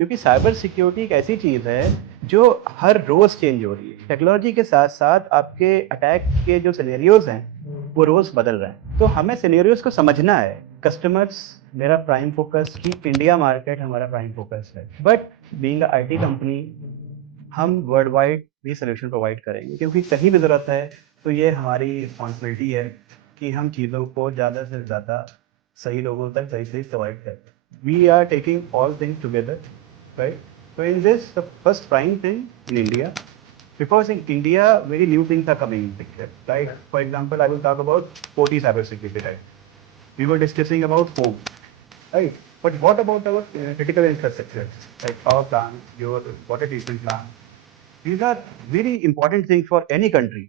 क्योंकि cyber security एक ऐसी चीज़ है जो हर रोज़ चेंज हो रही है। टेक्नोलॉजी के साथ-साथ आपके अटैक के जो सिनेरियोज़ हैं, वो रोज़ बदल रहे हैं। तो हमें सिनेरियोज़ को समझना है। कस्टमर्स मेरा प्राइम फ़ोकस की इंडिया मार्केट हमारा प्राइम फ़ोकस है। But being a IT company हम वर्ल्ड वाइड भी सॉल्यूशन प्रोवाइड करेंगे क्योंकि कहीं भी ज़रूरत है, तो ये हमारी रिस्पॉन्सिबिलिटी है कि हम चीज़ों को ज़्यादा से ज़्यादा सही लोगों तक सही प्रोवाइड करें। We are taking all things together, right? So in this, the first prime thing in India, because in India, very new things are coming in picture, right? For example, I will talk about 40 cybersecurity, right? We were discussing about home, right? But what about our critical infrastructure, like power plant, your water treatment plant? These are very important things for any country.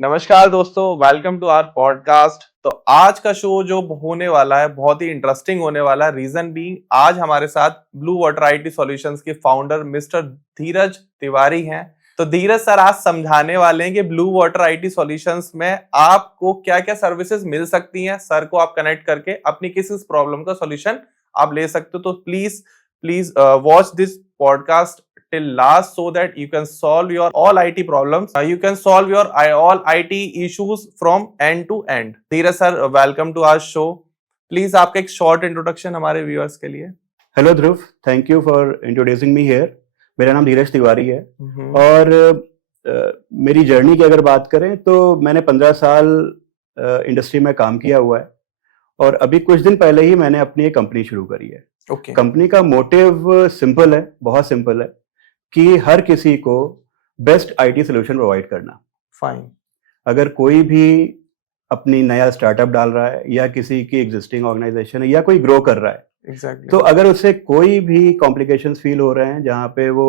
नमस्कार दोस्तों, welcome to our podcast. तो आज का show जो होने वाला है बहुत ही इंटरेस्टिंग होने वाला है। रीजन बीइंग आज हमारे साथ ब्लू वाटर आईटी सॉल्यूशंस के फाउंडर मिस्टर धीरज तिवारी हैं। तो धीरज सर आज समझाने वाले हैं कि ब्लू वाटर आईटी सॉल्यूशंस में आपको क्या क्या सर्विसेज मिल सकती हैं। सर को आप कनेक्ट करके अपनी किसी प्रॉब्लम का सॉल्यूशन आप ले सकते हो। तो please watch this podcast till last so that you can solve your all IT problems. You can solve your all IT issues from end to end. Dheeraj sir, welcome to our show. Please आपका एक short introduction हमारे viewers के लिए. Hello Dhruv, thank you for introducing me here. मेरा नाम धीरज तिवारी है और मेरी जर्नी की अगर बात करें तो मैंने 15 साल इंडस्ट्री में काम किया हुआ है और अभी कुछ दिन पहले ही मैंने अपनी एक कंपनी शुरू करी है। Okay. कंपनी का मोटिव सिंपल है, बहुत सिंपल है कि हर किसी को बेस्ट आईटी सोल्यूशन प्रोवाइड करना। फाइन। अगर कोई भी अपनी नया स्टार्टअप डाल रहा है या किसी की एग्जिस्टिंग ऑर्गेनाइजेशन है या कोई ग्रो कर रहा है, Exactly. तो अगर उसे कोई भी कॉम्प्लिकेशंस फील हो रहे हैं जहाँ पे वो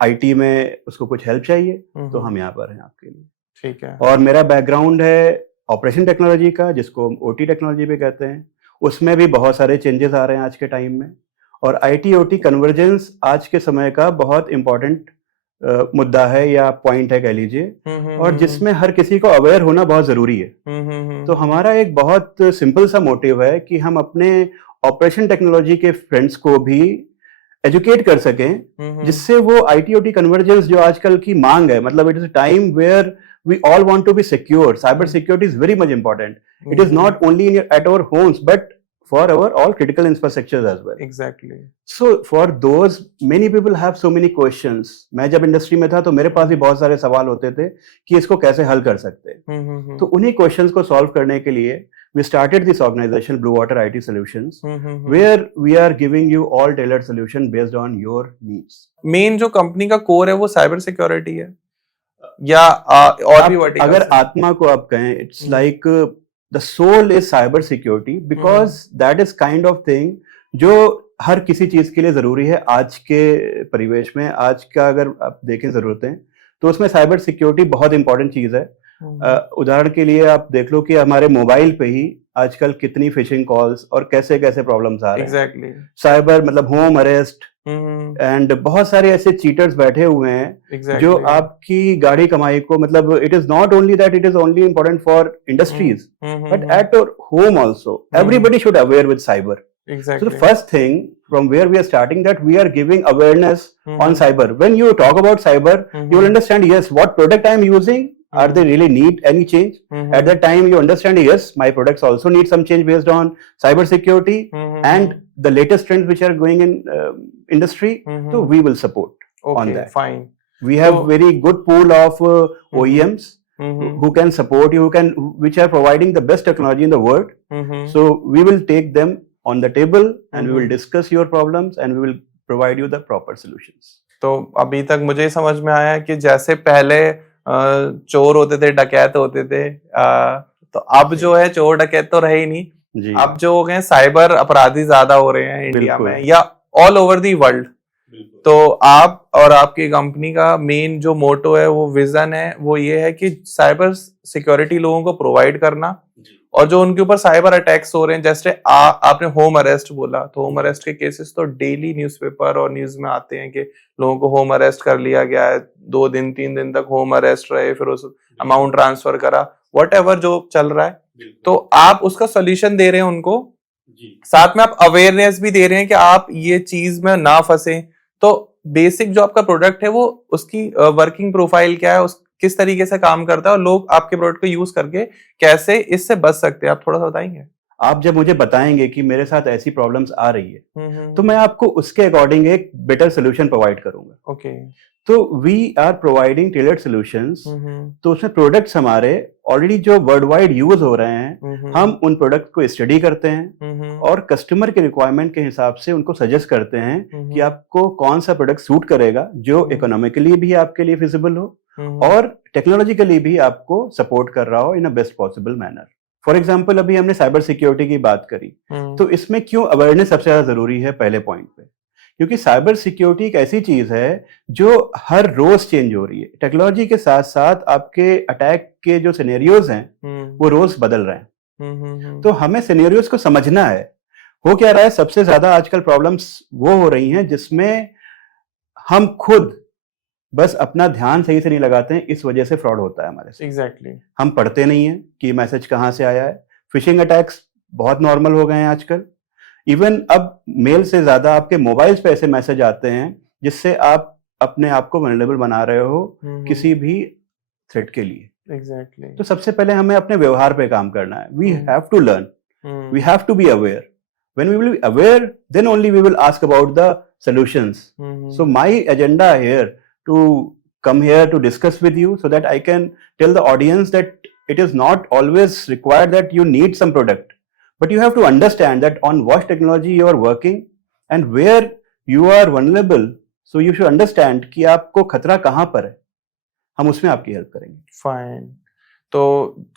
आईटी में उसको कुछ हेल्प चाहिए, तो हम यहाँ पर हैं आपके लिए। ठीक है। और मेरा बैकग्राउंड है ऑपरेशन टेक्नोलॉजी का, जिसको ओटी टेक्नोलॉजी भी कहते हैं। उसमें भी बहुत सारे चेंजेस आ रहे हैं आज के टाइम में और आईटी ओटी कन्वर्जेंस आज के समय का बहुत इंपॉर्टेंट मुद्दा है या पॉइंट है कह लीजिए, और जिसमें हर किसी को अवेयर होना बहुत जरूरी है। तो हमारा एक बहुत सिंपल सा मोटिव है कि हम अपने ऑपरेशन टेक्नोलॉजी के फ्रेंड्स को भी एजुकेट कर सकें, जिससे वो आईटी ओटी कन्वर्जेंस जो आजकल की मांग है, मतलब it is a time where we all want to be secure. Cyber security is very much important. It is not only at our homes, but for our all critical infrastructures as well. Exactly. So for those, many people have so many questions. मैं जब industry में था तो मेरे पास भी बहुत सारे सवाल होते थे कि इसको कैसे हल कर सकते हैं। तो उन्हीं क्वेश्चंस को सॉल्व करने के लिए we started this organization Blue Water IT Solutions, where we are giving you all tailored solution based on your needs. Main जो कंपनी का कोर है वो साइबर सिक्योरिटी है या और भी वर्टिकल? अगर आत्मा को आप कहें, it's like the soul is cyber security, because that is kind of thing जो हर किसी चीज के लिए जरूरी है आज के परिवेश में। आज का अगर आप देखें जरूरतें, तो उसमें साइबर सिक्योरिटी बहुत इंपॉर्टेंट चीज है। उदाहरण के लिए आप देख लो कि हमारे मोबाइल पे ही आजकल कितनी फिशिंग कॉल्स और कैसे कैसे प्रॉब्लम्स आ रहे हैं। Exactly. साइबर मतलब होम अरेस्ट एंड बहुत सारे ऐसे चीटर्स बैठे हुए हैं जो आपकी गाड़ी कमाई को, मतलब it is not only that it is only important for industries, but at your home also everybody should aware with cyber. So the first thing from where we are starting, that we are giving awareness on cyber. When you talk about cyber, you will understand, yes, what product I am using, are they really need any change? At that time you understand, yes, my products also need some change based on cyber security and the latest trends which are going in industry. So we will support on that. Fine. We have very good pool of OEMs who can support you, which are providing the best technology in the world. So we will take them on the table and we will discuss your problems and we will provide you the proper solutions. तो अभी तक मुझे समझ में आया कि जैसे पहले चोर होते थे, डकैत होते थे, तो अब जो है चोर डकैत तो रहे ही नहीं। अब जो हो गए साइबर अपराधी ज्यादा हो रहे हैं इंडिया में या ऑल ओवर दी वर्ल्ड। तो आप और आपकी कंपनी का मेन जो मोटो है, वो विजन है, वो ये है कि साइबर सिक्योरिटी लोगों को प्रोवाइड करना, और जो उनके ऊपर साइबर अटैक्स हो रहे हैं, जैसे आपने होम अरेस्ट बोला, तो होम अरेस्ट के केसेस तो डेली न्यूज़पेपर और न्यूज में आते हैं कि लोगों को होम अरेस्ट कर लिया गया है, 2 दिन 3 दिन तक होम अरेस्ट रहे, फिर उस अमाउंट ट्रांसफर करा, व्हाटएवर जो चल रहा है। तो आप उसका सोल्यूशन दे रहे हैं उनको, साथ में आप अवेयरनेस भी दे रहे हैं कि आप ये चीज में ना फंसे, तो बेसिक जो आपका प्रोडक्ट है वो उसकी वर्किंग प्रोफाइल क्या है, उस किस तरीके से काम करता है और लोग आपके प्रोडक्ट को यूज करके कैसे इससे बच सकते हैं, आप थोड़ा सा बताएंगे? आप जब मुझे बताएंगे कि मेरे साथ ऐसी प्रॉब्लम्स आ रही है, तो मैं हम्म। आपको उसके अकॉर्डिंग एक बेटर सोल्यूशन प्रोवाइड करूंगा। ओके। तो we are providing tailored solutions. Hmm. तो उसमें प्रोडक्ट्स हमारे ऑलरेडी जो वर्ल्ड वाइड यूज हो रहे हैं, हम्म। हम उन प्रोडक्ट को स्टडी करते हैं हम्म। और कस्टमर के रिक्वायरमेंट के हिसाब से उनको सजेस्ट करते हैं कि आपको कौन सा प्रोडक्ट सूट करेगा, जो इकोनॉमिकली भी आपके लिए फिजिबल हो और टेक्नोलॉजिकली भी आपको सपोर्ट कर रहा हो in a best possible manner. For example, अभी हमने साइबर सिक्योरिटी की बात करी, तो इसमें क्यों अवेयरनेस सबसे ज्यादा जरूरी है पहले पॉइंट पे? क्योंकि साइबर सिक्योरिटी एक ऐसी चीज है जो हर रोज चेंज हो रही है। टेक्नोलॉजी के साथ साथ आपके अटैक के जो सिनेरियोज हैं वो रोज बदल रहे हैं। तो हमें सिनेरियोज को समझना है। हो क्या रहा है, सबसे ज्यादा आजकल प्रॉब्लम्स वो हो रही हैं जिसमें हम खुद बस अपना ध्यान सही से नहीं लगाते हैं, इस वजह से फ्रॉड होता है हमारे साथ। एग्जैक्टली। हम पढ़ते नहीं है कि मैसेज कहाँ से आया है। फिशिंग अटैक्स बहुत नॉर्मल हो गए हैं आजकल। इवन अब मेल से ज्यादा आपके मोबाइल्स पे ऐसे मैसेज आते हैं जिससे आप अपने आप को वल्नरेबल बना रहे हो किसी भी थ्रेट के लिए। एग्जैक्टली। तो सबसे पहले हमें अपने व्यवहार पे काम करना है। We have to learn, we have to be aware. When we will be aware, then only we will ask about the solutions. So my agenda here to come here to discuss with you so that I can tell the audience that it is not always required that you need some product, but you have to understand that on what technology you are working and where you are vulnerable. So you should understand कि आपको खतरा कहाँ पर है, हम उसमें आपकी help करेंगे। फाइन। तो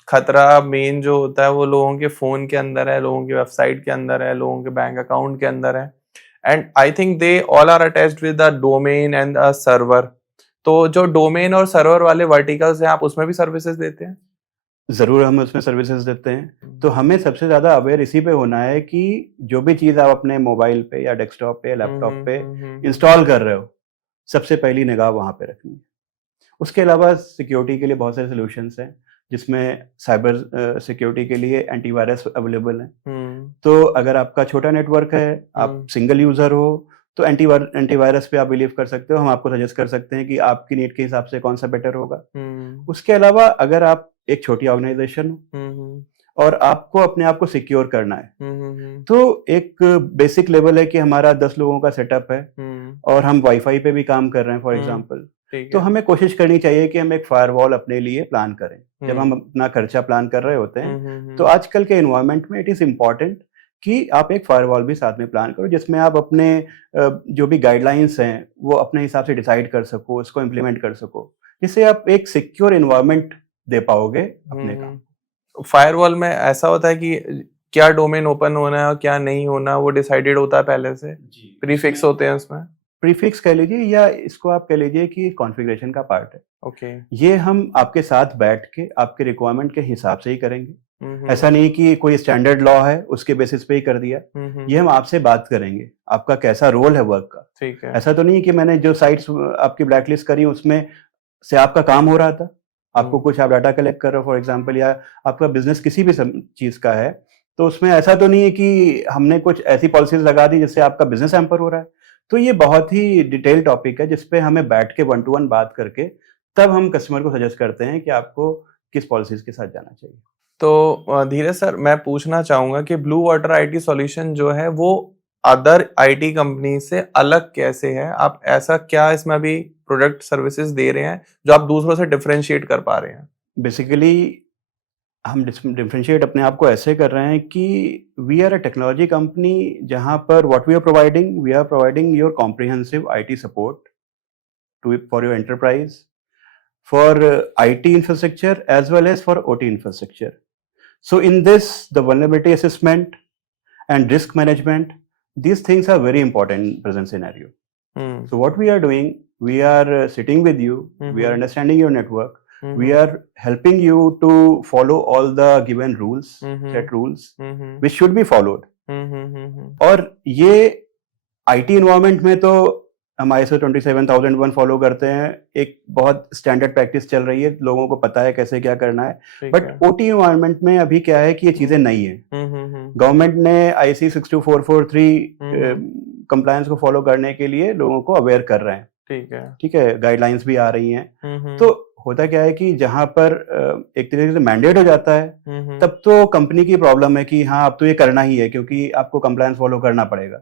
खतरा मेन जो होता है वो लोगों के फोन के अंदर है, लोगों की वेबसाइट के अंदर है, लोगों के बैंक अकाउंट के अंदर है, and I think they all are attached with the domain and the server. तो जो डोमेन और सर्वर वाले वर्टिकल्स हैं, आप उसमें भी सर्विसेज देते हैं? जरूर, हम उसमें सर्विसेज देते हैं। तो हमें सबसे ज्यादा अवेयर इसी पे होना है कि जो भी चीज आप अपने मोबाइल पे या डेस्कटॉप पे या लैपटॉप पे इंस्टॉल कर रहे हो, सबसे पहली निगाह वहां पे रखनी है। उसके अलावा सिक्योरिटी के लिए बहुत सारे सॉल्यूशंस हैं, जिसमें साइबर सिक्योरिटी के लिए एंटीवायरस अवेलेबल है। तो अगर आपका छोटा नेटवर्क है, आप सिंगल यूजर हो, तो एंटीवायरस पे आप बिलीव कर सकते हो। हम आपको सजेस्ट कर सकते हैं कि आपकी नीड के हिसाब से कौन सा बेटर होगा। उसके अलावा अगर आप एक छोटी ऑर्गेनाइजेशन हो और आपको अपने आप को सिक्योर करना है, तो एक बेसिक लेवल है कि हमारा 10 लोगों का सेटअप है और हम वाईफाई पे भी काम कर रहे हैं फॉर एग्जांपल। तो हमें कोशिश करनी चाहिए कि हम एक फायरवॉल अपने लिए प्लान करें जब हम अपना खर्चा प्लान कर रहे होते हैं। तो आजकल के एनवायरनमेंट में इट इज इम्पॉर्टेंट कि आप एक फायरवॉल भी साथ में प्लान करो, जिसमें आप अपने जो भी गाइडलाइंस हैं वो अपने हिसाब से डिसाइड कर सको, उसको इम्प्लीमेंट कर सको, जिससे आप एक सिक्योर एनवायरनमेंट दे पाओगे अपने काम। फायरवॉल में ऐसा होता है कि क्या डोमेन ओपन होना है और क्या नहीं होना, वो डिसाइडेड होता है पहले से, प्रीफिक्स होते हैं उसमें? प्रीफिक्स कह लीजिए या इसको आप कह लीजिए कि कॉन्फ़िगरेशन का पार्ट है। ओके। ये हम आपके साथ बैठ के आपके रिक्वायरमेंट के हिसाब से ही करेंगे। ऐसा नहीं कि कोई स्टैंडर्ड लॉ है उसके बेसिस पे ही कर दिया। ये हम आपसे बात करेंगे, आपका कैसा रोल है वर्क का। ठीक है। ऐसा तो नहीं कि मैंने जो साइट्स आपकी ब्लैकलिस्ट करी उसमें से आपका काम हो रहा था, आपको कुछ आप डाटा कलेक्ट कर रहे हो फॉर एग्जांपल, या आपका बिजनेस किसी भी चीज का है, तो उसमें ऐसा तो नहीं है कि हमने कुछ ऐसी पॉलिसीज लगा दी जिससे आपका बिजनेस हैम्पर हो रहा है। तो ये बहुत ही डिटेल टॉपिक है जिसपे हमें बैठ के 1 to 1 बात करके तब हम कस्टमर को सजेस्ट करते हैं कि आपको किस पॉलिसीज के साथ जाना चाहिए। तो धीरज सर, मैं पूछना चाहूंगा कि ब्लू वाटर आईटी सॉल्यूशन जो है वो अदर आईटी कंपनी से अलग कैसे है? आप ऐसा क्या इसमें अभी प्रोडक्ट सर्विसेज दे रहे हैं जो आप दूसरों से डिफरेंशिएट कर पा रहे हैं? बेसिकली हम डिफरेंशिएट अपने आप को ऐसे कर रहे हैं कि we are a technology company जहां पर what we are providing your comprehensive IT support to for your enterprise, for IT infrastructure as well as for OT infrastructure. So in this, the vulnerability assessment and risk management, these things are very important in present scenario. So what we are doing, we are sitting with you, we are understanding your network, we are helping you to follow all the given rules, set rules, which should be followed. और ये IT environment में तो हम ISO 27001 follow करते हैं, एक बहुत standard practice चल रही है, लोगों को पता है कैसे क्या करना है। बट ओटी एनवायरनमेंट में अभी क्या है कि ये चीजें नई है। गवर्नमेंट ने IC 62443 कंप्लायंस को फॉलो करने के लिए लोगों को अवेयर कर रहे हैं। ठीक है, गाइडलाइंस भी आ रही हैं। तो होता क्या है कि जहां पर एक तरीके से मैंडेट हो जाता है, तब तो कंपनी की प्रॉब्लम है कि हाँ अब तो ये करना ही है क्योंकि आपको कंप्लायंस फॉलो करना पड़ेगा।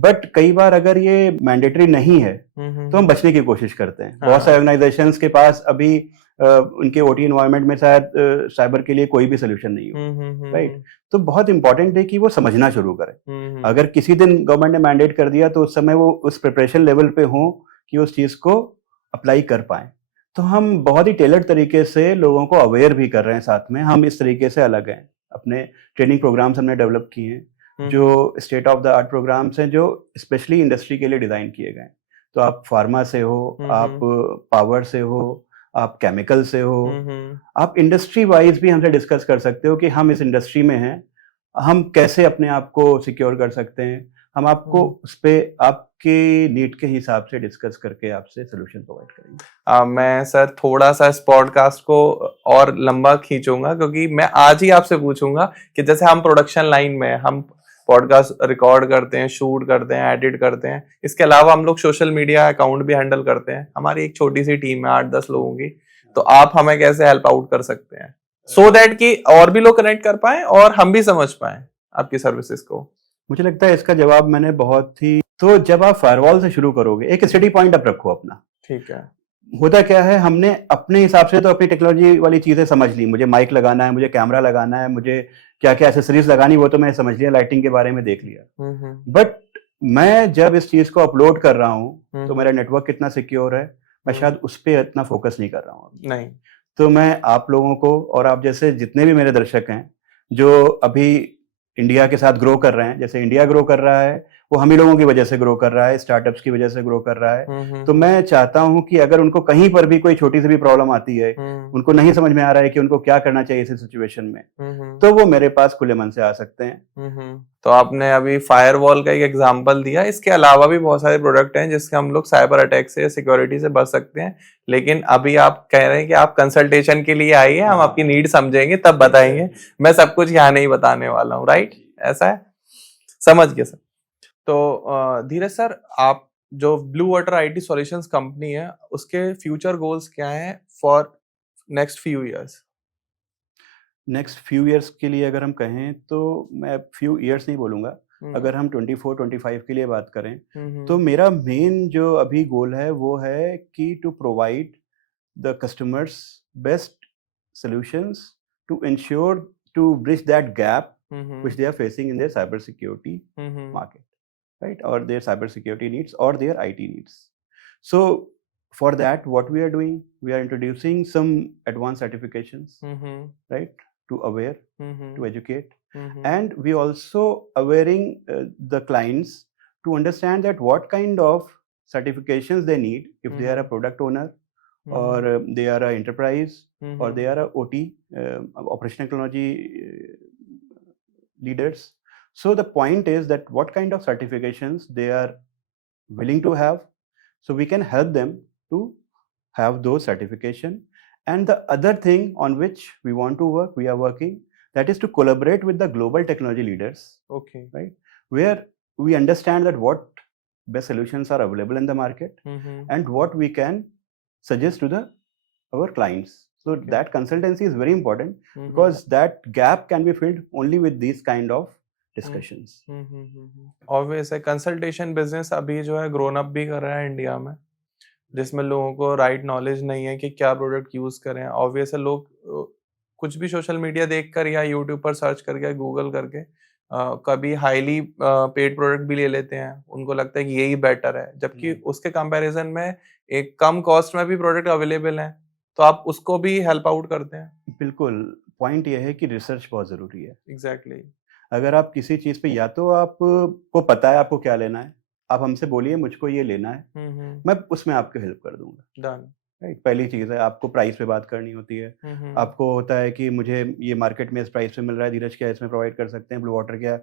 बट कई बार अगर ये मैंडेटरी नहीं है तो हम बचने की कोशिश करते हैं। बहुत सारे ऑर्गेनाइजेशंस के पास अभी उनके ओटी एनवायरनमेंट में शायद साइबर के लिए कोई भी सोल्यूशन नहीं हो, राइट। तो बहुत इंपॉर्टेंट है कि वो समझना शुरू करें। अगर किसी दिन गवर्नमेंट ने मैंडेट कर दिया तो उस समय वो उस प्रिपरेशन लेवल पे हो कि उस चीज को अप्लाई कर पाए। तो हम बहुत ही टेलर्ड तरीके से लोगों को अवेयर भी कर रहे हैं। साथ में हम इस तरीके से अलग हैं, अपने ट्रेनिंग प्रोग्राम्स हमने डेवलप किए हैं जो state of the art programs हैं, जो स्पेशली इंडस्ट्री के लिए डिजाइन किए गए। तो आप फार्मा से हो, आप पावर से हो, आप केमिकल से हो, आप इंडस्ट्री वाइज भी हमसे डिस्कस कर सकते हो कि हम इस इंडस्ट्री में हैं, हम कैसे अपने आप को सिक्योर कर सकते हैं। हम आपको उस पे आपके नीड के हिसाब से डिस्कस करके आपसे सोल्यूशन प्रोवाइड करेंगे। मैं सर थोड़ा सा इस पॉडकास्ट को और लंबा खींचूंगा क्योंकि मैं आज ही आपसे पूछूंगा कि जैसे हम प्रोडक्शन लाइन में हम पॉडकास्ट रिकॉर्ड करते हैं, शूट करते हैं, एडिट करते हैं, इसके अलावा हम लोग सोशल मीडिया अकाउंट भी हैंडल करते हैं। हमारी एक छोटी सी टीम है 8-10 लोगों की। तो आप हमें कैसे हेल्प आउट कर सकते हैं सो दैट कि और भी लोग कनेक्ट कर पाए और हम भी समझ पाए आपकी सर्विसेज को? मुझे लगता है इसका जवाब मैंने बहुत ही, तो जब आप फायरवॉल से शुरू करोगे, एक स्टडी पॉइंट आप रखो अपना। ठीक है। होता क्या है, हमने अपने हिसाब से तो अपनी टेक्नोलॉजी वाली चीजें समझ ली, मुझे माइक लगाना है, मुझे कैमरा लगाना है, मुझे क्या क्या एसेसरीज लगानी, वो तो मैंने समझ लिया, लाइटिंग के बारे में देख लिया। बट मैं जब इस चीज को अपलोड कर रहा हूँ तो मेरा नेटवर्क कितना सिक्योर है, मैं शायद उस पर इतना फोकस नहीं कर रहा हूँ नहीं। तो मैं आप लोगों को और आप जैसे जितने भी मेरे दर्शक हैं जो अभी इंडिया के साथ ग्रो कर रहे हैं, जैसे इंडिया ग्रो कर रहा है वो हम ही लोगों की वजह से ग्रो कर रहा है, स्टार्टअप्स की वजह से ग्रो कर रहा है। तो मैं चाहता हूं कि अगर उनको कहीं पर भी कोई छोटी सी भी प्रॉब्लम आती है, उनको नहीं समझ में आ रहा है कि उनको क्या करना चाहिए इस सिचुएशन में, तो वो मेरे पास खुले मन से आ सकते हैं। तो आपने अभी फायरवॉल का एक एग्जांपल दिया, इसके अलावा भी बहुत सारे प्रोडक्ट हैं जिससे हम लोग साइबर अटैक से, सिक्योरिटी से बच सकते हैं। लेकिन अभी आप कह रहे हैं कि आप कंसल्टेशन के लिए आइए, हम आपकी नीड समझेंगे तब बताएंगे। मैं सब कुछ यहाँ नहीं बताने वाला हूँ, राइट? ऐसा है, समझ गया सर। तो धीरज सर, आप जो blue water IT solutions company है उसके फ्यूचर गोल्स क्या हैं for next few years? Next few years के लिए अगर हम कहें तो मैं फ्यू इयर्स नहीं बोलूंगा, अगर हम 24-25 के लिए बात करें तो मेरा मेन जो अभी गोल है वो है कि to provide the customers best solutions to ensure to bridge that gap which they are facing in their cyber security market, right, or their cyber security needs or their IT needs. So for that, what we are doing, we are introducing some advanced certifications, right, to aware, to educate, and we also awareing the clients to understand that what kind of certifications they need if they are a product owner or they are a enterprise or they are a OT, operational technology leaders. So the point is that what kind of certifications they are willing to have, so we can help them to have those certification. And the other thing on which we want to work, we are working, that is to collaborate with the global technology leaders. Okay. Right, where we understand that what best solutions are available in the market and what we can suggest to our clients. So that consultancy is very important because that gap can be filled only with these kind of discussions. Obvious है, consultation business अभी जो है grown up भी कर रहा है India में, जिसमें लोगों को राइट नॉलेज नहीं है कि क्या प्रोडक्ट यूज करें। ऑब्वियस है, लोग कुछ भी सोशल मीडिया देखकर या यूट्यूब पर सर्च करके, गूगल करके कभी हाईली पेड प्रोडक्ट भी ले लेते हैं, उनको लगता है कि यही बेटर है, जबकि उसके कंपैरिजन में एक कम कॉस्ट में भी प्रोडक्ट अवेलेबल है। तो आप उसको भी हेल्प आउट करते हैं? बिल्कुल, पॉइंट ये है कि रिसर्च बहुत जरूरी है। एग्जैक्टली। अगर आप किसी चीज पे, या तो आपको पता है आपको क्या लेना है, आप हमसे बोलिए मुझको ये लेना है, मैं उसमें आपको हेल्प कर दूंगा। डन। राइट, पहली चीज है, आपको प्राइस पे बात करनी होती है। आपको होता है कि मुझे ये मार्केट में इस प्राइस पे मिल रहा है, धीरज क्या इसमें प्रोवाइड कर सकते हैं, ब्लू वाटर क्या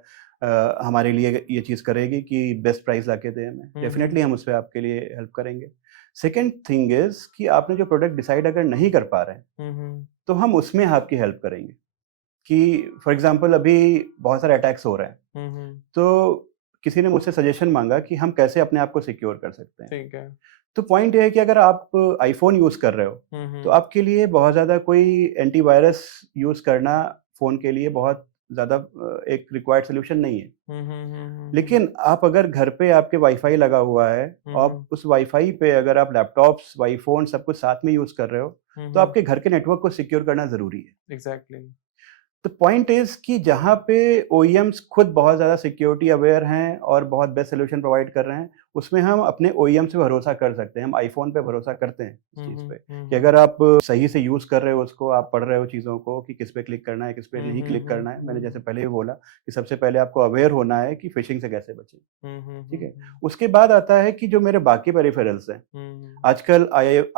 हमारे लिए ये चीज करेगी कि बेस्ट प्राइस लाके दे हमें, डेफिनेटली हम उस पर आपके लिए हेल्प करेंगे। सेकेंड थिंग इज कि आपने जो प्रोडक्ट डिसाइड अगर नहीं कर पा रहे हैं तो हम उसमें आपकी हेल्प करेंगे। कि फॉर एग्जांपल अभी बहुत सारे अटैक्स हो रहे हैं, तो किसी ने मुझसे सजेशन मांगा कि हम कैसे अपने आप को सिक्योर कर सकते हैं। ठीक है। तो पॉइंट ये है कि अगर आप आईफोन यूज कर रहे हो तो आपके लिए बहुत ज्यादा कोई एंटीवायरस यूज करना फोन के लिए बहुत ज्यादा एक रिक्वायर्ड सोल्यूशन नहीं है। लेकिन आप अगर घर पे आपके वाईफाई लगा हुआ है और उस वाईफाई पे अगर आप लैपटॉप्स, वाईफोन सब कुछ साथ में यूज कर रहे हो तो आपके घर के नेटवर्क को सिक्योर करना जरूरी है। एग्जैक्टली। तो पॉइंट इज कि जहाँ पे ओईएम्स खुद बहुत ज़्यादा सिक्योरिटी अवेयर हैं और बहुत बेस्ट सोल्यूशन प्रोवाइड कर रहे हैं, उसमें हम अपने ओईएम से भरोसा कर सकते हैं। हम आईफोन पे भरोसा करते हैं इस चीज़ पे कि अगर आप सही से यूज़ कर रहे हो उसको, आप पढ़ रहे हो चीज़ों को कि किस पे क्लिक करना है, किस पे नहीं क्लिक करना है। मैंने जैसे पहले भी बोला कि सबसे पहले आपको अवेयर होना है कि फिशिंग से कैसे बचें, ठीक है। उसके बाद आता है कि जो मेरे बाकी पेरिफेरल्स हैं, आजकल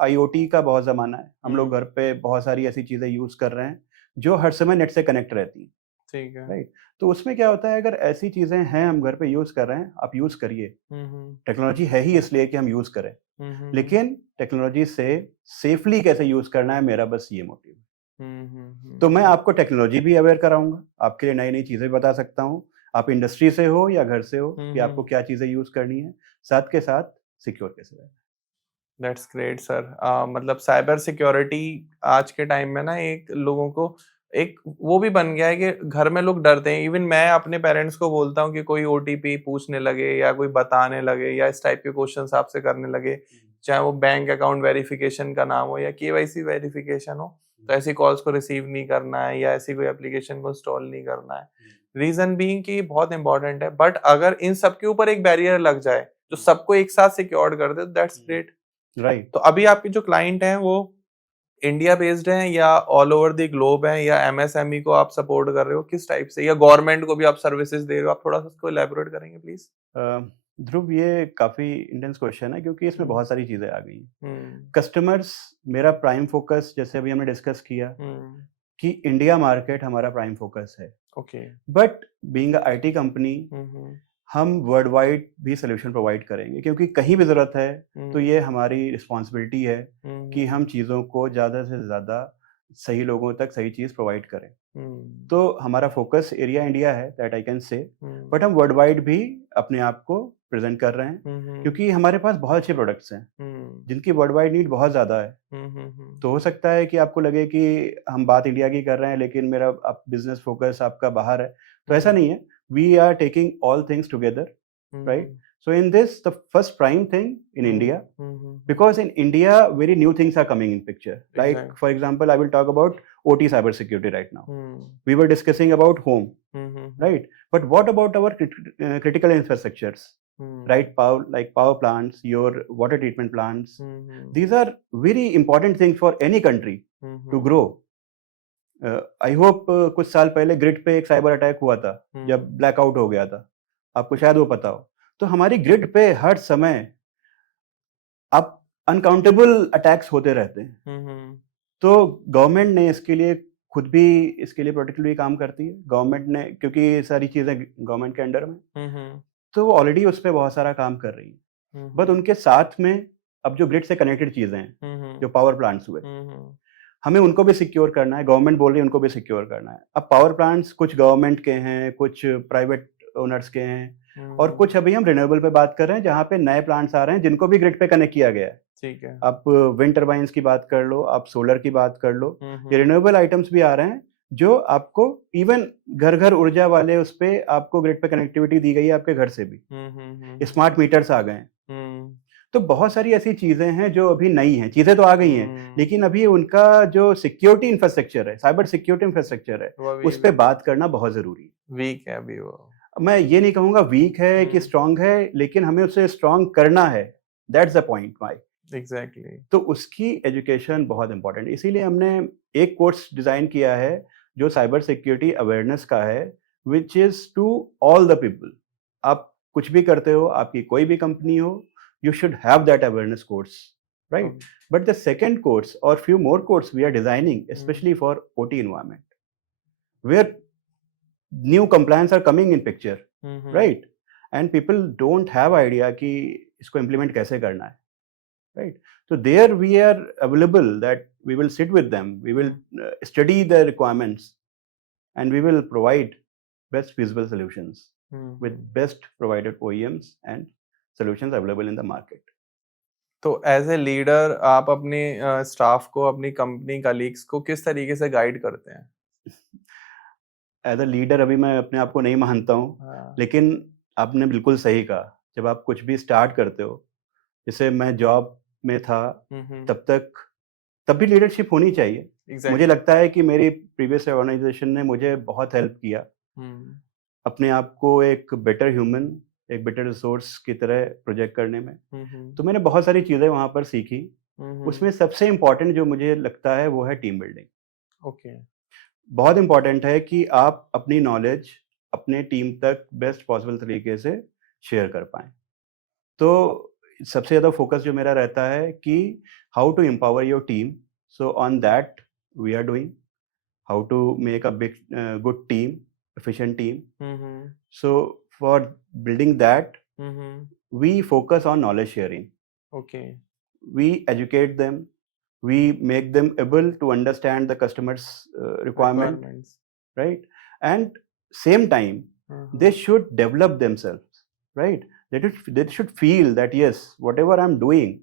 IoT का बहुत ज़माना है। हम लोग घर पे बहुत सारी ऐसी चीज़ें यूज़ कर रहे हैं जो हर समय नेट से कनेक्ट रहती हैं, ठीक है। राइट। तो उसमें क्या होता है, अगर ऐसी चीजें हैं हम घर पे यूज कर रहे हैं, आप यूज करिए। टेक्नोलॉजी है ही इसलिए कि हम यूज करें, लेकिन टेक्नोलॉजी से सेफली कैसे यूज करना है, मेरा बस ये मोटिव है। तो मैं आपको टेक्नोलॉजी भी अवेयर कराऊंगा, आपके लिए नई नई चीजें बता सकता हूँ। आप इंडस्ट्री से हो या घर से हो कि आपको क्या चीजें यूज करनी है, साथ के साथ सिक्योर कैसे रहना है। That's great sir. मतलब साइबर सिक्योरिटी आज के टाइम में ना एक लोगों को एक वो भी बन गया है कि घर में लोग डरते हैं। इवन मैं अपने पेरेंट्स को बोलता हूँ कि कोई OTP पूछने लगे या कोई बताने लगे या इस टाइप के क्वेश्चंस आपसे करने लगे, चाहे वो बैंक अकाउंट वेरिफिकेशन का नाम हो या KYC वेरिफिकेशन हो, तो ऐसी कॉल्स को रिसीव नहीं करना है या ऐसी कोई एप्लीकेशन को इंस्टॉल नहीं करना है। रीजन बीइंग कि बहुत इंपॉर्टेंट है, बट अगर इन सब के ऊपर एक बैरियर लग जाए जो सबको एक साथ सिक्योर कर दे, दैट्स ग्रेट, राइट। तो अभी आपके जो क्लाइंट हैं वो इंडिया बेस्ड हैं या ऑल ओवर द ग्लोब हैं, या MSME को आप सपोर्ट कर रहे हो, किस टाइप से, या गवर्नमेंट को भी आप सर्विसेज दे रहे हो? आप थोड़ा सा उसको एलैबोरेट करेंगे प्लीज। ध्रुव, ये काफी इंटेंस क्वेश्चन है क्योंकि इसमें बहुत सारी चीजें आ गई। कस्टमर्स मेरा प्राइम फोकस, जैसे अभी हमने डिस्कस किया कि इंडिया मार्केट हमारा प्राइम फोकस है। Okay. But being a IT company हम वर्ल्ड वाइड भी सोल्यूशन प्रोवाइड करेंगे, क्योंकि कहीं भी जरूरत है तो ये हमारी रिस्पॉन्सिबिलिटी है कि हम चीज़ों को ज़्यादा से ज़्यादा सही लोगों तक सही चीज़ प्रोवाइड करें। तो हमारा फोकस एरिया इंडिया है, that I can say, but हम वर्ल्ड वाइड भी अपने आप को प्रेजेंट कर रहे हैं क्योंकि हमारे पास बहुत अच्छे प्रोडक्ट्स हैं जिनकी वर्ल्ड वाइड नीड बहुत ज़्यादा है। तो हो सकता है कि आपको लगे कि हम बात इंडिया की कर रहे हैं लेकिन मेरा बिजनेस फोकस आपका बाहर है, तो ऐसा नहीं है। We are taking all things together, right? So in this, the first prime thing in India, because in India, very new things are coming in picture. Like, for example, I will talk about OT cybersecurity right now. We were discussing about home, right? But what about our critical infrastructures, right? Power plants, your water treatment plants. These are very important things for any country to grow. I hope कुछ साल पहले grid पे एक cyber attack हुआ था जब blackout हो गया था, आपको शायद वो पता हो। तो हमारी ग्रिड पे हर समय अब अनकाउंटेबल अटैक्स होते रहते हैं। तो गवर्नमेंट ने इसके लिए खुद भी इसके लिए प्रोटेक्टिवली काम करती है। गवर्नमेंट ने, क्योंकि ये सारी चीजें गवर्नमेंट के अंडर में, तो वो ऑलरेडी उस पर बहुत सारा काम कर रही है। बट उनके साथ में अब जो ग्रिड से कनेक्टेड चीजें हैं, जो पावर प्लांट्स हुए, हमें उनको भी सिक्योर करना है। गवर्नमेंट बोल रही है उनको भी सिक्योर करना है। अब पावर प्लांट्स कुछ गवर्नमेंट के हैं, कुछ प्राइवेट ओनर्स के हैं, और कुछ अभी हम रिन्यूएबल पे बात कर रहे हैं जहाँ पे नए प्लांट्स आ रहे हैं जिनको भी ग्रिड पे कनेक्ट किया गया है। ठीक है। आप विंड टर्बाइंस की बात कर लो, आप सोलर की बात कर लो, ये रिन्यूएबल आइटम्स भी आ रहे हैं जो आपको इवन घर घर ऊर्जा वाले उस पे आपको ग्रिड पे कनेक्टिविटी दी गई है, आपके घर से भी स्मार्ट मीटर्स आ गए हैं। तो बहुत सारी ऐसी चीजें हैं जो अभी नई हैं। चीजें तो आ गई हैं लेकिन अभी उनका जो सिक्योरिटी इंफ्रास्ट्रक्चर है, साइबर सिक्योरिटी इंफ्रास्ट्रक्चर है, उस पर बात करना बहुत जरूरी है। वीक है अभी वो। मैं ये नहीं कहूंगा वीक है कि स्ट्रांग है, लेकिन हमें उसे स्ट्रांग करना है। That's the point my. Exactly. तो उसकी एजुकेशन बहुत इंपॉर्टेंट है। इसीलिए हमने एक कोर्स डिजाइन किया है जो साइबर सिक्योरिटी अवेयरनेस का है, which is to all the people. आप कुछ भी करते हो, आपकी कोई भी कंपनी हो, you should have that awareness course, right? But the second course or few more course we are designing especially for OT environment, where new compliance are coming in picture, right? And people don't have idea कि इसको implement कैसे करना है, right? So there we are available that we will sit with them, we will study the requirements and we will provide best feasible solutions. with best provided OEMs and solutions available in the market. तो as a leader आप अपने staff को, अपनी company colleagues को किस तरीके से guide करते हैं? एज अ लीडर अभी मैं अपने आप को नहीं मानता हूँ, लेकिन आपने बिल्कुल सही कहा। जब आप कुछ भी स्टार्ट करते हो, जैसे मैं जॉब में था तब भी लीडरशिप होनी चाहिए। मुझे लगता है कि मेरी प्रीवियस ऑर्गेनाइजेशन ने मुझे बहुत हेल्प किया अपने आप को एक बेटर ह्यूमन, एक बेटर रिसोर्स की तरह प्रोजेक्ट करने में। तो मैंने बहुत सारी चीज़ें वहाँ पर सीखी। उसमें सबसे इम्पोर्टेंट जो मुझे लगता है वो है टीम बिल्डिंग। ओके। बहुत इम्पोर्टेंट है कि आप अपनी नॉलेज अपने टीम तक बेस्ट पॉसिबल तरीके से शेयर कर पाएँ। तो सबसे ज़्यादा फोकस जो मेरा रहता है कि how to empower your team, so on that we are doing how to make a big good team, efficient team. So for building that, we focus on knowledge sharing. Okay. We educate them. We make them able to understand the customer's requirements, right? And same time, they should develop themselves, right? They should feel that yes, whatever I'm doing,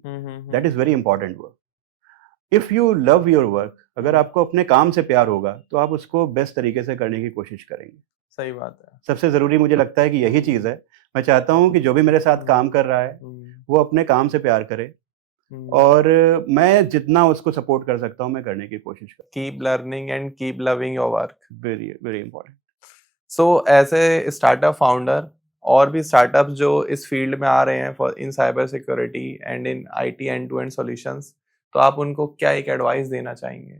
that is very important work. If you love your work, अगर आपको अपने काम से प्यार होगा तो आप उसको बेस्ट तरीके से करने की कोशिश करेंगे। सही बात है। सबसे ज़रूरी मुझे लगता है कि यही चीज़ है। मैं चाहता हूँ कि जो भी मेरे साथ काम कर रहा है वो अपने काम से प्यार करे और मैं जितना उसको सपोर्ट कर सकता हूँ मैं करने की कोशिश करूँ। Keep learning and keep loving your work. Very very important. So as a startup founder और भी स्टार्टअप्स जो इस फील्ड में आ रहे हैं in cyber security and in IT end to end solutions, तो आप उनको क्या एक एडवाइस देना चाहेंगे?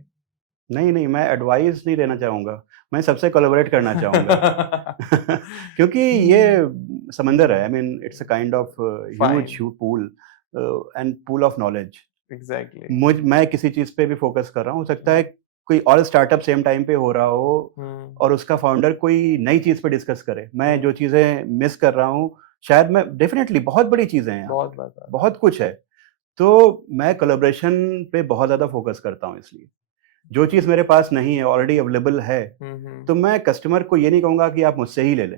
नहीं, मैं एडवाइस नहीं देना चाहूँगा, मैं सबसे कोलैबोरेट करना चाहूँगा क्योंकि ये समंदर है। I mean it's a kind of huge pool and pool of knowledge. Exactly. मैं किसी चीज़ पे भी फोकस कर रहा हूँ, हो सकता है कोई और स्टार्टअप सेम टाइम पे हो रहा हो और उसका फाउंडर कोई नई चीज़ पे डिस्कस करे। मैं जो चीज़ें मिस कर रहा हूँ शायद मैं डेफिनेटली बहुत बड़ी चीज़ें हैं, बहुत कुछ है। तो मैं कोलैबोरेशन पे बहुत ज़्यादा फोकस करता हूँ। इसलिए जो चीज़ मेरे पास नहीं है, ऑलरेडी अवेलेबल है, तो मैं कस्टमर को ये नहीं कहूँगा कि आप मुझसे ही ले लें।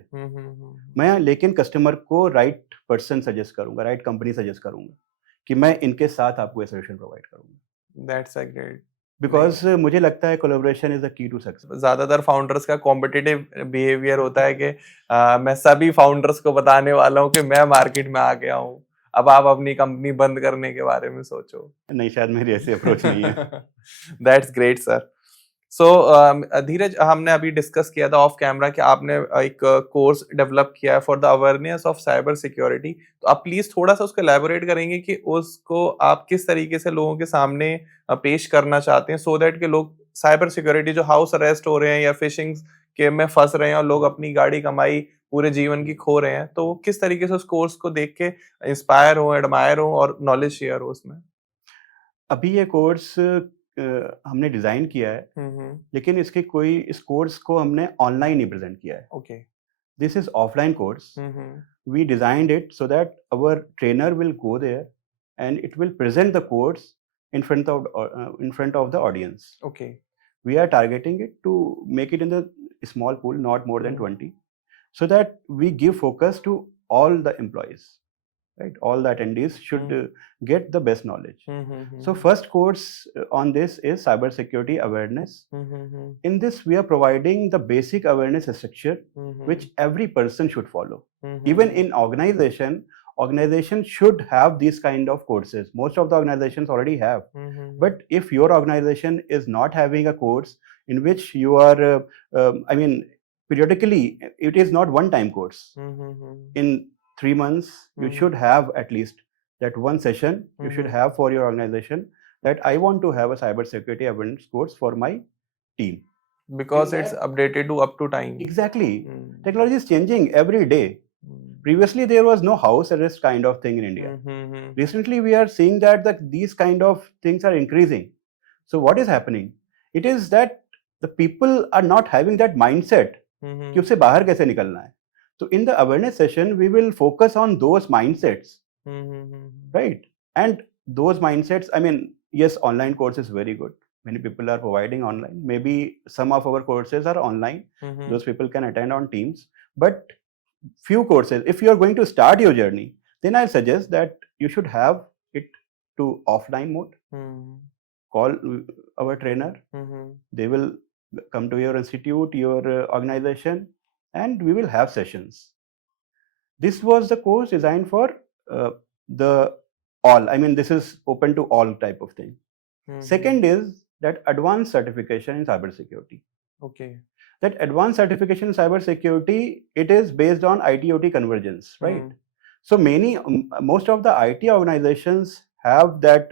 मैं लेकिन कस्टमर को राइट पर्सन सजेस्ट करूँगा, राइट कंपनी सजेस्ट करूँगा कि मैं इनके साथ आपको ये सोल्यूशन प्रोवाइड करूँगा। That's a great. बिकॉज मुझे लगता है collaboration is the key to success. ज्यादातर फाउंडर्स का कॉम्पिटिटिव बिहेवियर होता है कि मैं सभी फाउंडर्स को बताने वाला हूँ कि मैं मार्केट में आ गया हूँ, अब आप अपनी कंपनी बंद करने के बारे में सोचो। नहीं, शायद मेरी ऐसी अप्रोच नहीं है। That's great sir. So Dheeraj, हमने अभी डिस्कस किया था ऑफ कैमरा कि आपने एक कोर्स डेवलप किया है for the awareness of cyber security, तो आप प्लीज थोड़ा सा उसको एलैबोरेट करेंगे कि उसको आप किस तरीके से लोगों के सामने पेश करना चाहते हैं सो दैट के लोग साइबर सिक्योरिटी जो हाउस अरेस्ट हो रहे हैं या फिशिंग के में फंस रहे हैं और लोग अपनी गाड़ी कमाई पूरे जीवन की खो रहे हैं, तो किस तरीके से उस कोर्स को देख के इंस्पायर हो, एडमायर हो और नॉलेज शेयर हो उसमें? अभी ये कोर्स हमने डिजाइन किया है, लेकिन इस कोर्स को हमने ऑनलाइन ही प्रेजेंट किया है। Okay, this is offline course. We designed it so that our trainer will go there and it will present the course in front of the audience. Okay. We are targeting it to make it in the small pool, not more than 20, so that we give focus to all the employees, right? All the attendees should get the best knowledge. So first course on this is cybersecurity awareness. In this we are providing the basic awareness structure which every person should follow. Even in organization should have these kind of courses. Most of the organizations already have. But if your organization is not having a course in which you are, periodically, it is not one-time course. In 3 months, you should have at least that one session you should have for your organization that I want to have a cybersecurity awareness course for my team. Because it's updated to up to time. Exactly. Technology is changing every day. Previously, there was no house arrest kind of thing in India. Recently, we are seeing that these kind of things are increasing. So what is happening? It is that the people are not having that mindset कि उससे बाहर कैसे निकलना है. So in the awareness session, we will focus on those mindsets, right? And those mindsets, I mean, yes, online course is very good. Many people are providing online. Maybe some of our courses are online. Those people can attend on Teams. But few courses. If you are going to start your journey, then I suggest that you should have it to offline mode. Call our trainer. They will come to your institute, your organization, and we will have sessions. This was the course designed for the all. I mean, this is open to all type of thing. Second is that advanced certification in cybersecurity. Okay. That advanced certification in cybersecurity, it is based on IT/OT convergence, right? So most of the IT organizations have that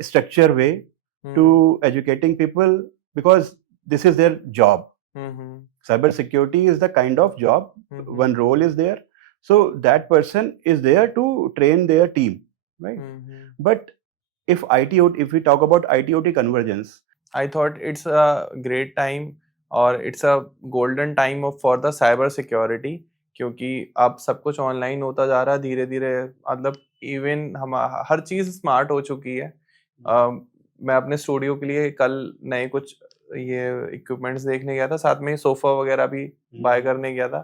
structure way to educating people, because this is their job. Cybersecurity is the kind of job, one role is there. So that person is there to train their team, right? But if we talk about IT/OT convergence, I thought it's a great time or it's a golden time for the cyber security, क्योंकि अब सब कुछ online होता जा रहा है धीरे धीरे, मतलब इवन हम हर चीज स्मार्ट हो चुकी है। मैं अपने स्टूडियो के लिए कल नए कुछ ये इक्विपमेंट्स देखने गया था, साथ में सोफा वगैरह भी बाय करने गया था,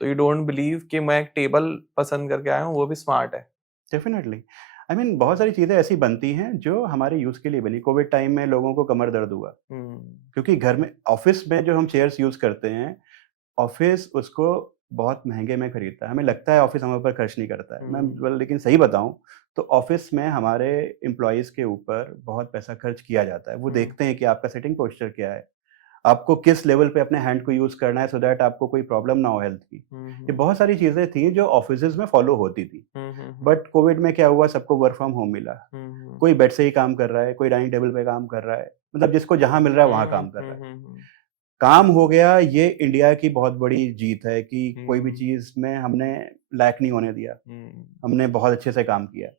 तो यू डोंट बिलीव कि मैं एक टेबल पसंद करके आया हूँ, वो भी स्मार्ट है। डेफिनेटली, आई मीन बहुत सारी चीजें ऐसी बनती हैं जो हमारे यूज के लिए बनी। कोविड टाइम में लोगों को कमर दर्द हुआ, क्योंकि घर में ऑफिस में जो हम चेयर्स यूज करते हैं, ऑफिस उसको बहुत महंगे में खरीदता है। हमें लगता है ऑफिस हमारे ऊपर खर्च नहीं करता है, मैं लेकिन सही बताऊं तो ऑफिस में हमारे एम्प्लॉयज के ऊपर बहुत पैसा खर्च किया जाता है। वो देखते हैं कि आपका सिटिंग पोस्चर क्या है, आपको किस लेवल पे अपने हैंड को यूज करना है, सो दैट आपको कोई प्रॉब्लम ना हो हेल्थ की। ये बहुत सारी चीजें थी जो ऑफिसेज में फॉलो होती थी। बट कोविड में क्या हुआ, सबको वर्क फ्रॉम होम मिला। कोई बेड से ही काम कर रहा है, कोई डाइनिंग टेबल पे काम कर रहा है, मतलब जिसको जहां मिल रहा है वहां काम कर रहा है। काम हो गया। ये इंडिया की बहुत बड़ी जीत है कि कोई भी चीज में हमने लैक नहीं होने दिया, हमने बहुत अच्छे से काम किया,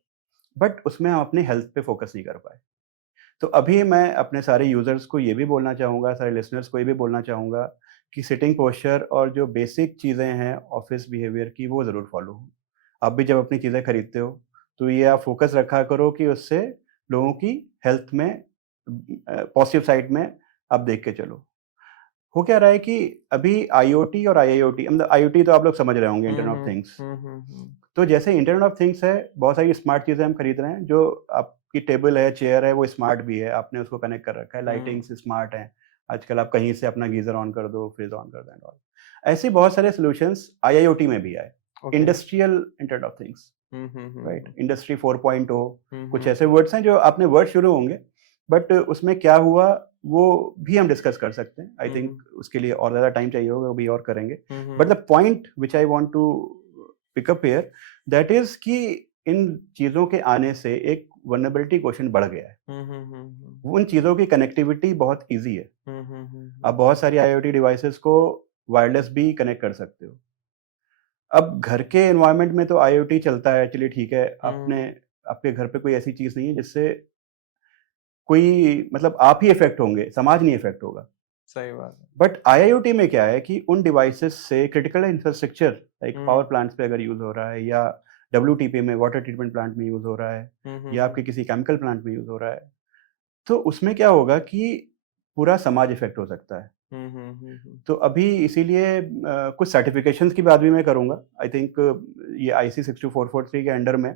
बट उसमें हम अपनी हेल्थ पे फोकस नहीं कर पाए। तो अभी मैं अपने सारे यूजर्स को ये भी बोलना चाहूँगा, सारे लिसनर्स को ये भी बोलना चाहूँगा कि सिटिंग पोस्चर और जो बेसिक चीज़ें हैं ऑफिस बिहेवियर की, वो ज़रूर फॉलो हो। आप भी जब अपनी चीज़ें खरीदते हो तो ये आप फोकस रखा करो कि उससे लोगों की हेल्थ में पॉजिटिव साइड में आप देख के चलो। हो क्या रहा है कि अभी IoT और IIoT, मतलब IoT तो आप लोग समझ रहे होंगे, इंटरनेट ऑफ थिंग्स। तो जैसे इंटरनेट ऑफ थिंग्स है, बहुत सारी स्मार्ट चीज़ें हम खरीद रहे हैं। जो आपकी टेबल है, चेयर है, वो स्मार्ट भी है, आपने उसको कनेक्ट कर रखा है। लाइटिंग्स स्मार्ट है, आजकल आप कहीं से अपना गीजर ऑन कर दो, फ्रिज ऑन कर दो एंड ऑल। ऐसे बहुत सारे सॉल्यूशंस IIoT में भी आए। Industrial internet of things, right, industry 4.0, कुछ ऐसे वर्ड्स हैं जो आपने वर्ड शुरू होंगे, बट उसमें क्या हुआ वो भी हम डिस्कस कर सकते हैं। आई थिंक उसके लिए और ज्यादा टाइम चाहिए होगा, वो भी और करेंगे। But the point which I want to pick up here, that is कि इन चीजों के आने से एक वल्नरेबिलिटी क्वेश्चन बढ़ गया है। उन चीजों की कनेक्टिविटी बहुत इजी है। आप बहुत सारी IoT डिवाइसेस को वायरलेस भी कनेक्ट कर सकते हो। अब घर के एनवायरनमेंट में तो IoT चलता है, चलिए ठीक है, आपके घर पे कोई ऐसी चीज नहीं है जिससे कोई, मतलब आप ही इफेक्ट होंगे, समाज नहीं इफेक्ट होगा। सही बात है। बट IIoT में क्या है कि उन डिवाइसेस से critical infrastructure like power plants पे अगर यूज हो रहा है, या WTP में वाटर ट्रीटमेंट प्लांट में यूज हो रहा है, या आपके किसी केमिकल प्लांट में यूज हो रहा है, तो उसमें क्या होगा कि पूरा समाज इफेक्ट हो सकता है। तो अभी इसीलिए कुछ सर्टिफिकेशंस की बात भी मैं करूंगा। आई थिंक ये IC 62443 के अंडर में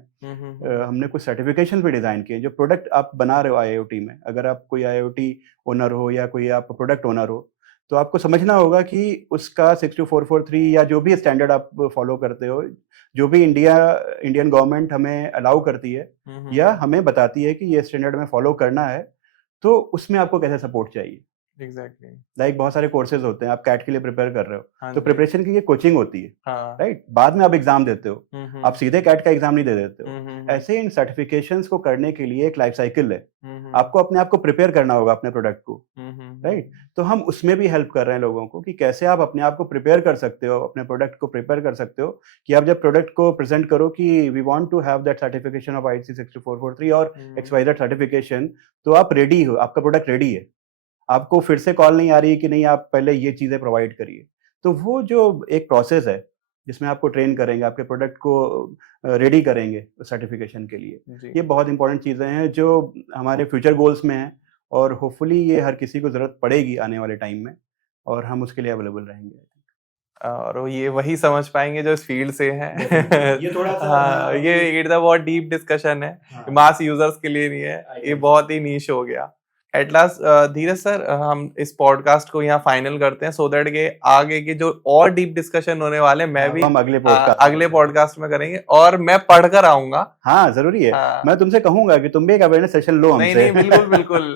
हमने कुछ सर्टिफिकेशन भी डिजाइन किए। जो प्रोडक्ट आप बना रहे हो IoT में, अगर आप कोई IoT ओनर हो या कोई आप प्रोडक्ट ओनर हो, तो आपको समझना होगा कि उसका 62443 या जो भी स्टैंडर्ड आप फॉलो करते हो, जो भी इंडियन गवर्नमेंट हमें अलाउ करती है या हमें बताती है कि ये स्टैंडर्ड में फॉलो करना है, तो उसमें आपको कैसे सपोर्ट चाहिए। एग्जैक्टली, लाइक बहुत सारे कोर्सेज होते हैं, आप कैट के लिए प्रिपेयर कर रहे हो, तो प्रिपरेशन की ये कोचिंग होती है, राइट। बाद में आप एग्जाम देते हो, आप सीधे कैट का एग्जाम नहीं दे देते हो। ऐसे इन सर्टिफिकेशंस को करने के लिए एक लाइफ साइकिल है। आपको अपने आप को प्रिपेयर करना होगा अपने प्रोडक्ट को, राइट। तो हम उसमें भी हेल्प कर रहे हैं लोगों को कि कैसे आप अपने आप को प्रिपेयर कर सकते हो, अपने प्रोडक्ट को प्रिपेयर कर सकते हो कि आप जब प्रोडक्ट को प्रेजेंट करो कि we want to have that certification of IC 62443 और XYZ सर्टिफिकेशन, तो आप रेडी हो, आपका प्रोडक्ट रेडी है। आपको फिर से कॉल नहीं आ रही कि नहीं आप पहले ये चीजें प्रोवाइड करिए। तो वो जो एक प्रोसेस है जिसमें आपको ट्रेन करेंगे, आपके प्रोडक्ट को रेडी करेंगे सर्टिफिकेशन के लिए, ये बहुत इंपॉर्टेंट चीजें हैं जो हमारे फ्यूचर गोल्स में हैं, और होपफुली ये हर किसी को जरूरत पड़ेगी आने वाले टाइम में, और हम उसके लिए अवेलेबल रहेंगे। और वो ये वही समझ पाएंगे जो इस फील्ड से हैं। ये थोड़ा सा हाँ, ये इट द बहुत डीप डिस्कशन है, मास यूजर्स के लिए नहीं है, ये बहुत ही नीश हो गया। एट लास्ट धीरज सर, हम इस पॉडकास्ट को यहाँ फाइनल करते हैं, सो दैट के आगे के जो और डीप डिस्कशन होने वाले मैं भी हम अगले पॉडकास्ट में करेंगे, और मैं पढ़कर आऊंगा। हाँ जरूरी है। मैं तुमसे कहूंगा कि तुम भी एक अवेयरनेस सेशन लो हमसे। नहीं बिल्कुल बिल्कुल,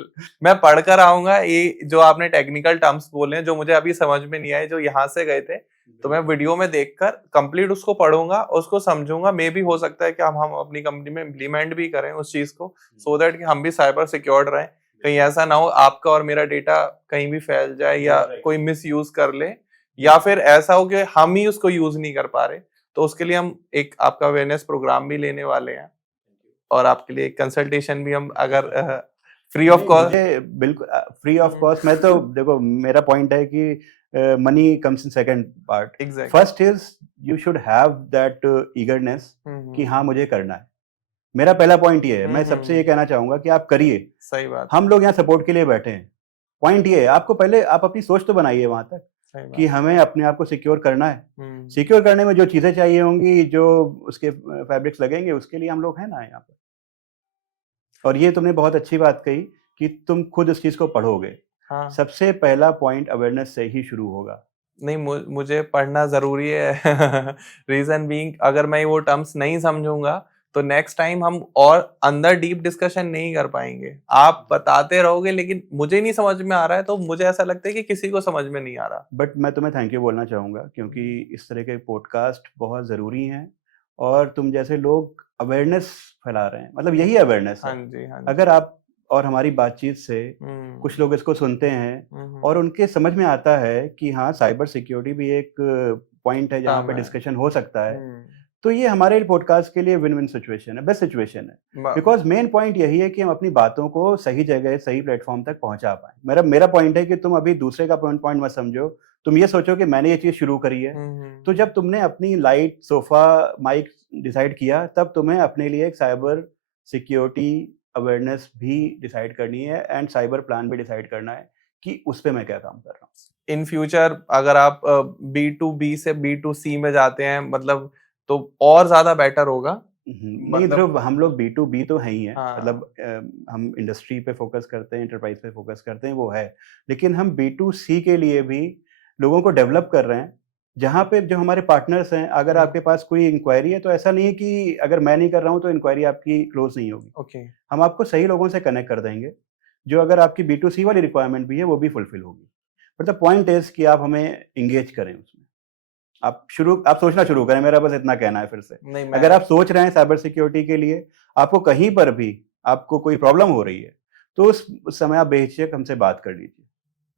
मैं पढ़कर आऊंगा। ये जो आपने टेक्निकल टर्म्स बोले जो मुझे अभी समझ में नहीं आए, जो यहाँ से गए थे, तो मैं वीडियो में देखकर कंप्लीट उसको पढ़ूंगा, उसको समझूंगा। मे भी हो सकता है कि हम अपनी कंपनी में इम्प्लीमेंट भी करें उस चीज को, सो दैट कि हम भी साइबर सिक्योर्ड रहें। कहीं ऐसा ना हो आपका और मेरा डेटा कहीं भी फैल जाए, या कोई मिस यूज कर ले, या फिर ऐसा हो कि हम ही उसको यूज नहीं कर पा रहे। तो उसके लिए हम एक आपका अवेयरनेस प्रोग्राम भी लेने वाले हैं, और आपके लिए कंसल्टेशन भी हम अगर फ्री ऑफ कॉस्ट। बिल्कुल फ्री ऑफ कॉस्ट। मैं तो देखो, मेरा पॉइंट है कि money comes in second part. First is you should have that eagerness कि हाँ मुझे करना है। मेरा पहला पॉइंट ये है। मैं सबसे ये कहना चाहूंगा कि आप करिए। सही बात। हम लोग यहाँ सपोर्ट के लिए बैठे हैं। पॉइंट ये है, आपको पहले आप अपनी सोच तो बनाइए वहां तक कि हमें अपने आप को सिक्योर करना है। सिक्योर करने में जो चीजें चाहिए होंगी, जो उसके फैब्रिक्स लगेंगे, उसके लिए हम लोग हैं ना यहाँ पर। और ये तुमने बहुत अच्छी बात कही कि तुम खुद उस चीज को पढ़ोगे। हाँ। सबसे पहला पॉइंट अवेयरनेस से ही शुरू होगा। नहीं, मुझे पढ़ना जरूरी है। रीजन बीइंग, अगर मैं वो टर्म्स नहीं समझूंगा तो नेक्स्ट टाइम हम और अंदर डीप डिस्कशन नहीं कर पाएंगे। आप बताते रहोगे लेकिन मुझे नहीं समझ में आ रहा है, तो मुझे ऐसा लगता है कि किसी को समझ में नहीं आ रहा। बट मैं तुम्हें थैंक यू बोलना चाहूंगा, क्योंकि इस तरह के पॉडकास्ट बहुत जरूरी हैं, और तुम जैसे लोग अवेयरनेस फैला रहे हैं, मतलब यही अवेयरनेस है। हाँ जी। अगर आप और हमारी बातचीत से कुछ लोग इसको सुनते हैं और उनके समझ में आता है कि हाँ साइबर सिक्योरिटी भी एक पॉइंट है जहाँ पे डिस्कशन हो सकता है, तो ये हमारे पॉडकास्ट के लिए विन विन सिचुएशन है, बेस्ट सिचुएशन है। बिकॉज मेन पॉइंट यही है कि हम अपनी बातों को सही जगह, सही प्लेटफॉर्म तक पहुंचा पाए। मेरा पॉइंट है कि तुम अभी दूसरे का पॉइंट मत समझो। तुम ये सोचो कि मैंने ये चीज शुरू करी है, तो जब तुमने अपनी लाइट, सोफा, माइक डिसाइड किया, तब तुम्हें अपने लिए एक साइबर सिक्योरिटी अवेयरनेस भी डिसाइड करनी है, एंड साइबर प्लान भी डिसाइड करना है कि उस पर मैं क्या काम कर रहा हूँ। इन फ्यूचर अगर आप B2B से B2C में जाते हैं, मतलब तो और ज्यादा बेटर होगा। नहीं ध्रुव, हम लोग B2B तो है ही है। हाँ। मतलब हम इंडस्ट्री पे फोकस करते हैं, एंटरप्राइज पे फोकस करते हैं, वो है। लेकिन हम B2C के लिए भी लोगों को डेवलप कर रहे हैं, जहाँ पे जो हमारे पार्टनर्स हैं, अगर आपके पास कोई इंक्वायरी है, तो ऐसा नहीं है कि अगर मैं नहीं कर रहा हूँ तो इंक्वायरी आपकी क्लोज नहीं होगी। ओके। हम आपको सही लोगों से कनेक्ट कर देंगे, जो अगर आपकी B2C वाली रिक्वायरमेंट भी है वो भी फुलफिल होगी। बट द पॉइंट इज कि आप हमें एंगेज करें उसमें। आप सोचना शुरू करें, मेरा बस इतना कहना है। फिर से अगर आप सोच रहे हैं साइबर सिक्योरिटी के लिए, आपको कहीं पर भी आपको कोई प्रॉब्लम हो रही है, तो उस समय आप बेहिचक हमसे बात कर लीजिए।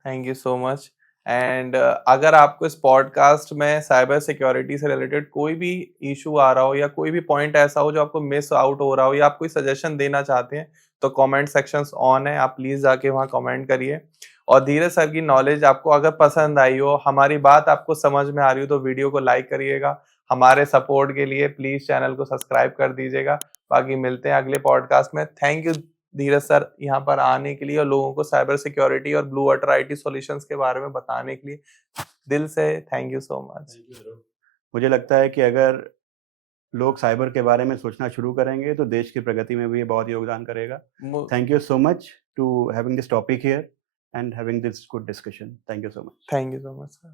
Thank you so much. And अगर आपको इस पॉडकास्ट में साइबर सिक्योरिटी से रिलेटेड कोई भी इशू आ रहा हो, या कोई भी पॉइंट ऐसा हो जो आपको मिस आउट हो रहा हो, या आप कोई सजेशन देना चाहते हैं, तो कमेंट सेक्शंस ऑन है, आप प्लीज जाके वहां कमेंट करिए। और धीरज सर की नॉलेज आपको अगर पसंद आई हो, हमारी बात आपको समझ में आ रही हो, तो वीडियो को लाइक करिएगा। हमारे सपोर्ट के लिए प्लीज चैनल को सब्सक्राइब कर दीजिएगा। बाकी मिलते हैं अगले पॉडकास्ट में। थैंक यू धीरज सर यहाँ पर आने के लिए, और लोगों को साइबर सिक्योरिटी और ब्लू वाटर IT सॉल्यूशंस के बारे में बताने के लिए दिल से थैंक यू सो मच। मुझे लगता है कि अगर लोग साइबर के बारे में सोचना शुरू करेंगे तो देश की प्रगति में भी ये बहुत योगदान करेगा। Thank you so much to having this topic here and having this good discussion. Thank you so much. Thank you so much, sir.